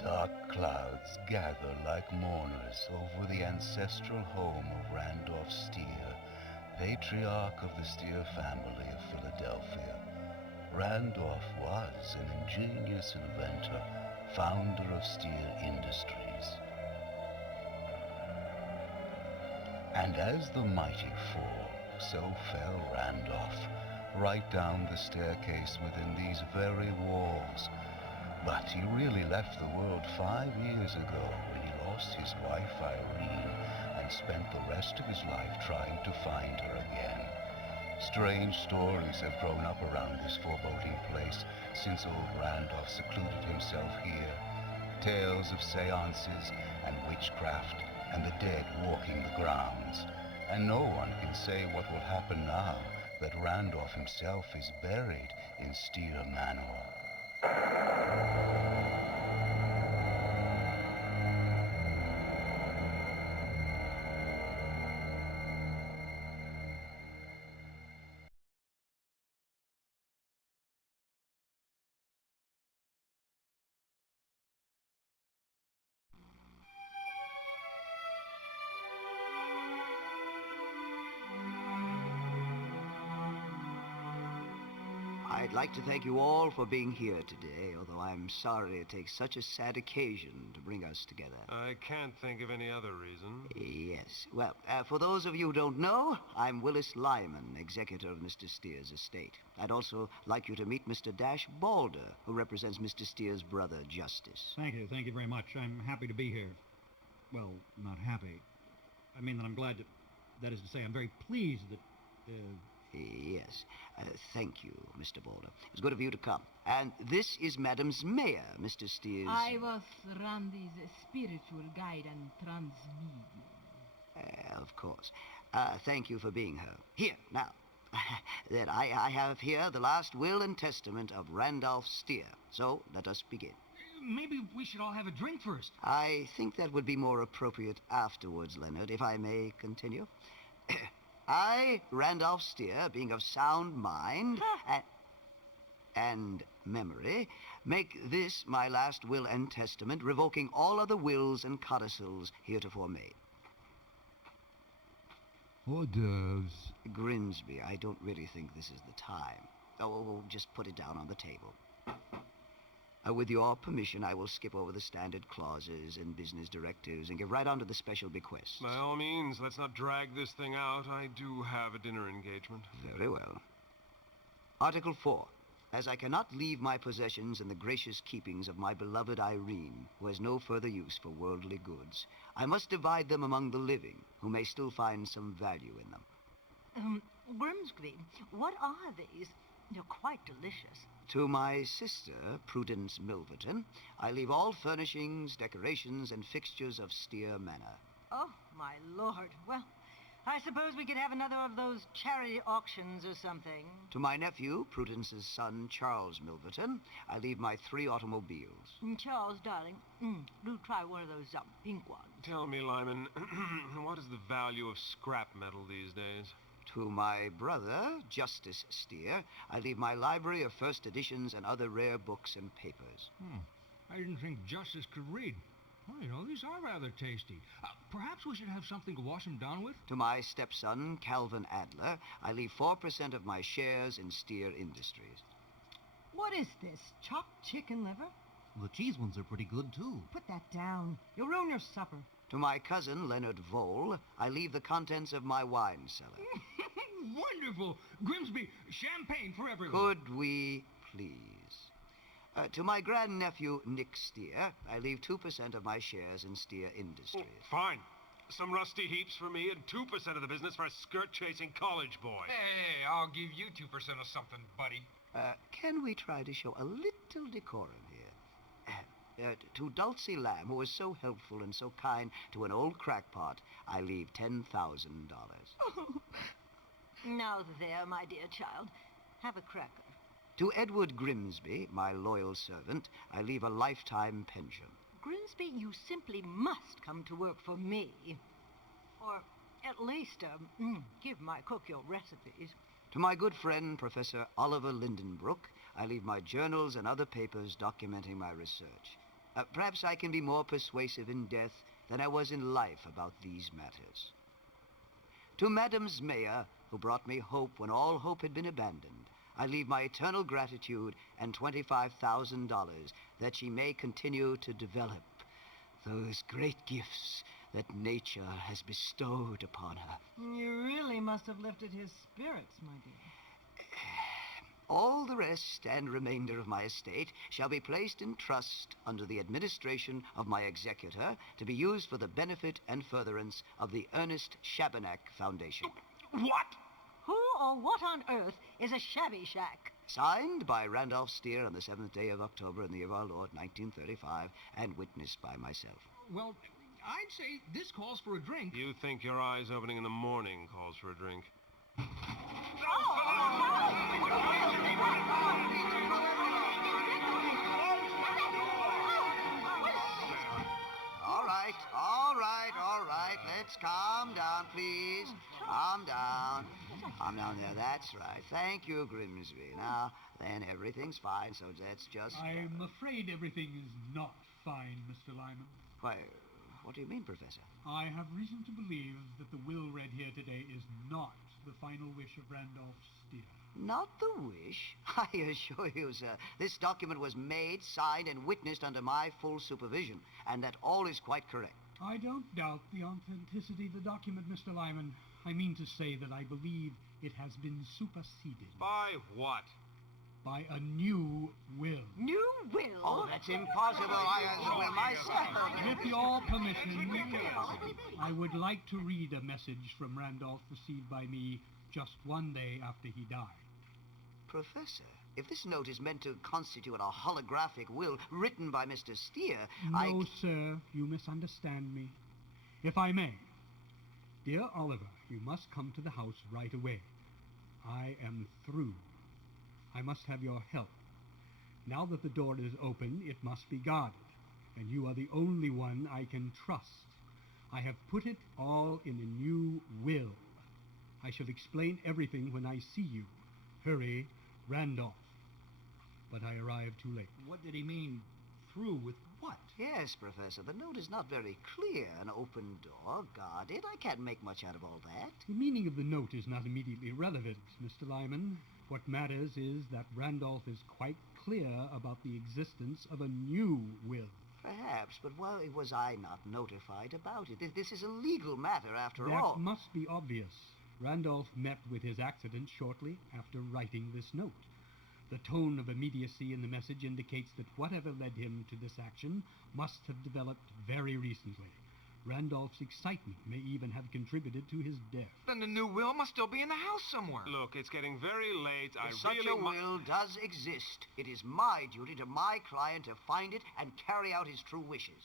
Dark clouds gather like mourners over the ancestral home of Randolph Steer, patriarch of the Steer family of Philadelphia. Randolph was an ingenious inventor, founder of Steer Industries. And as the mighty fall, so fell Randolph, right down the staircase within these very walls. But he really left the world 5 years ago when he lost his wife Irene and spent the rest of his life trying to find her again. Strange stories have grown up around this foreboding place since old Randolph secluded himself here. Tales of seances and witchcraft and the dead walking the grounds. And no one can say what will happen now that Randolph himself is buried in Steer Manor. I'd like to thank you all for being here today, although I'm sorry it takes such a sad occasion to bring us together. I can't think of any other reason. Yes. Well, for those of you who don't know, I'm Willis Lyman, executor of Mr. Steer's estate. I'd also like you to meet Mr. Dash Balder, who represents Mr. Steer's brother, Justice. Thank you very much. I'm happy to be here. Well, not happy. I mean that I'm glad that is to say, I'm very pleased that, Yes. Thank you, Mr. Balder. It's good of you to come. And this is Madam's mayor, Mr. Steers. I was Randy's spiritual guide and transmedium. Of course. Thank you for being her. Here, now. Then I have here the last will and testament of Randolph Steer. So, let us begin. maybe we should all have a drink first. I think that would be more appropriate afterwards, Leonard, if I may continue. I, Randolph Steer, being of sound mind and memory, make this my last will and testament, revoking all other wills and codicils heretofore made. Hors d'oeuvres. Grimsby, I don't really think this is the time. Oh, just put it down on the table. With your permission, I will skip over the standard clauses and business directives and get right on to the special bequests. By all means, let's not drag this thing out. I do have a dinner engagement. Very well. Article 4. As I cannot leave my possessions in the gracious keepings of my beloved Irene, who has no further use for worldly goods, I must divide them among the living, who may still find some value in them. Grimsby, what are these? They're quite delicious. To my sister, Prudence Milverton, I leave all furnishings, decorations, and fixtures of Steer Manor. Oh, my lord. Well, I suppose we could have another of those charity auctions or something. To my nephew, Prudence's son, Charles Milverton, I leave my 3 automobiles. Charles, darling, do try one of those pink ones. Tell me, Lyman, what is the value of scrap metal these days? To my brother, Justice Steer, I leave my library of first editions and other rare books and papers. I didn't think Justice could read. Well, you know, these are rather tasty. Perhaps we should have something to wash them down with? To my stepson, Calvin Adler, I leave 4% of my shares in Steer Industries. What is this? Chopped chicken liver? The cheese ones are pretty good, too. Put that down. You'll ruin your supper. To my cousin, Leonard Vole, I leave the contents of my wine cellar. Wonderful! Grimsby, champagne for everyone. Could we please? To my grandnephew, Nick Steer, I leave 2% of my shares in Steer Industries. Fine. Some rusty heaps for me and 2% of the business for a skirt-chasing college boy. Hey, I'll give you 2% of something, buddy. Can we try to show a little decorum here? To Dulcie Lamb, who was so helpful and so kind to an old crackpot, I leave $10,000. Now there, my dear child. Have a cracker. To Edward Grimsby, my loyal servant, I leave a lifetime pension. Grimsby, you simply must come to work for me. Or at least, give my cook your recipes. To my good friend, Professor Oliver Lindenbrook, I leave my journals and other papers documenting my research. Perhaps I can be more persuasive in death than I was in life about these matters. To Madam's Mayor, who brought me hope when all hope had been abandoned, I leave my eternal gratitude and $25,000 that she may continue to develop those great gifts that nature has bestowed upon her. You really must have lifted his spirits, my dear. All the rest and remainder of my estate shall be placed in trust under the administration of my executor to be used for the benefit and furtherance of the Ernest Shabanak Foundation. What? Who or what on earth is a shabby shack? Signed by Randolph Steer on the 7th day of October in the year of our Lord, 1935, and witnessed by myself. Well, I'd say this calls for a drink. You think your eyes opening in the morning calls for a drink? All right. Let's calm down, please. Calm down. Calm down there. That's right. Thank you, Grimsby. Now, then everything's fine, so let's just... I'm afraid everything is not fine, Mr. Lyman. Why, what do you mean, Professor? I have reason to believe that the will read here today is not the final wish of Randolph Steer. Not the wish. I assure you, sir, this document was made, signed, and witnessed under my full supervision, and that all is quite correct. I don't doubt the authenticity of the document, Mr. Lyman. I mean to say that I believe it has been superseded By what? by a new will. New will? Oh, that's impossible. I will myself. With your permission, I would like to read a message from Randolph received by me just one day after he died. Professor, if this note is meant to constitute a holographic will written by Mr. Steer, No, sir, you misunderstand me. If I may. Dear Oliver, you must come to the house right away. I am through. I must have your help. Now that the door is open, it must be guarded, and you are the only one I can trust. I have put it all in a new will. I shall explain everything when I see you. Hurry, Randolph. But I arrived too late. What did he mean, through with what? Yes, Professor, the note is not very clear. An open door, guarded. I can't make much out of all that. The meaning of the note is not immediately relevant, Mr. Lyman. What matters is that Randolph is quite clear about the existence of a new will. Perhaps, but why was I not notified about it? This is a legal matter, after all. That must be obvious. Randolph met with his accident shortly after writing this note. The tone of immediacy in the message indicates that whatever led him to this action must have developed very recently. Randolph's excitement may even have contributed to his death. Then the new will must still be in the house somewhere. Look, it's getting very late. If such a will does exist, it is my duty to my client to find it and carry out his true wishes.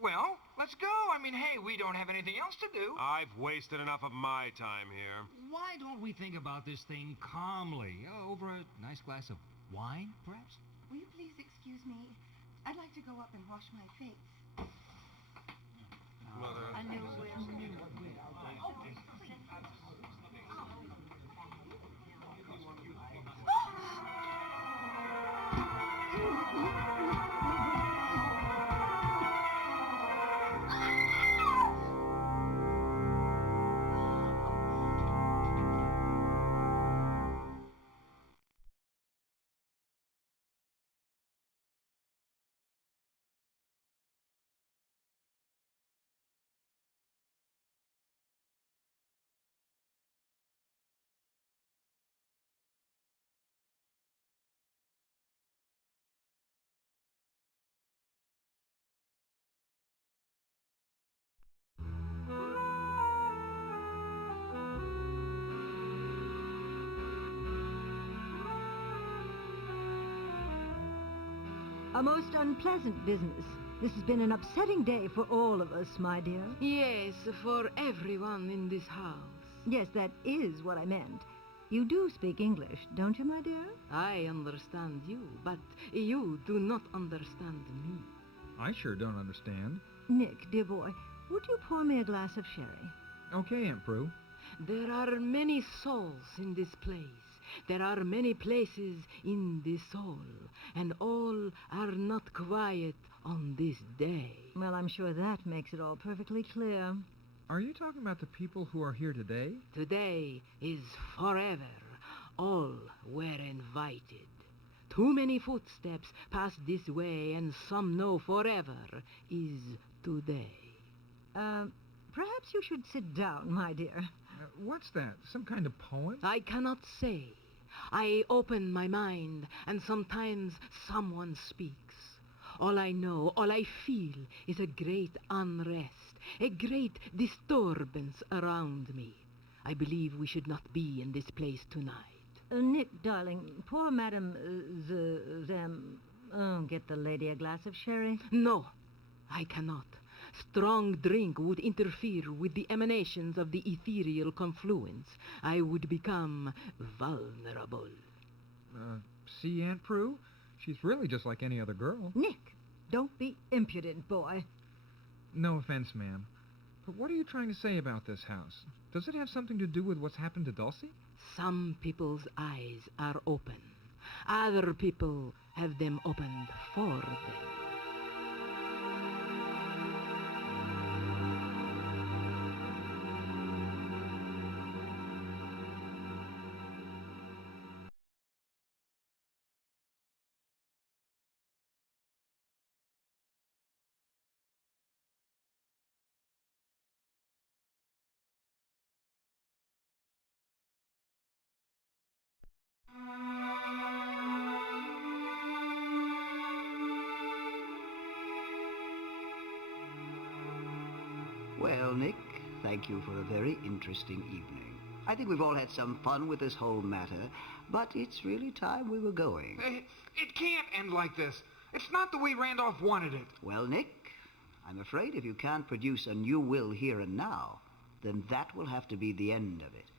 Well, let's go. I mean, hey, we don't have anything else to do. I've wasted enough of my time here. Why don't we think about this thing calmly? Over a nice glass of wine, perhaps? Will you please excuse me? I'd like to go up and wash my face. Mother. A new will. A most unpleasant business. This has been an upsetting day for all of us, my dear. Yes, for everyone in this house. Yes, that is what I meant. You do speak English, don't you, my dear? I understand you, but you do not understand me. I sure don't understand. Nick, dear boy, would you pour me a glass of sherry? Okay, Aunt Prue. There are many souls in this place. There are many places in this soul, and all are not quiet on this day. Well, I'm sure that makes it all perfectly clear. Are you talking about the people who are here today? Today is forever. All were invited. Too many footsteps pass this way, and some know forever is today. Perhaps you should sit down, my dear. What's that? Some kind of poem? I cannot say. I open my mind, and sometimes someone speaks. All I know, all I feel, is a great unrest, a great disturbance around me. I believe we should not be in this place tonight. Nick, darling, pour Madame them... Oh, get the lady a glass of sherry. No, I cannot. Strong drink would interfere with the emanations of the ethereal confluence. I would become vulnerable. See, Aunt Prue? She's really just like any other girl. Nick, don't be impudent, boy. No offense, ma'am. But what are you trying to say about this house? Does it have something to do with what's happened to Dulcie? Some people's eyes are open. Other people have them opened for them. Well, Nick, thank you for a very interesting evening. I think we've all had some fun with this whole matter, but it's really time we were going. It can't end like this. It's not the way Randolph wanted it. Well, Nick, I'm afraid if you can't produce a new will here and now, then that will have to be the end of it.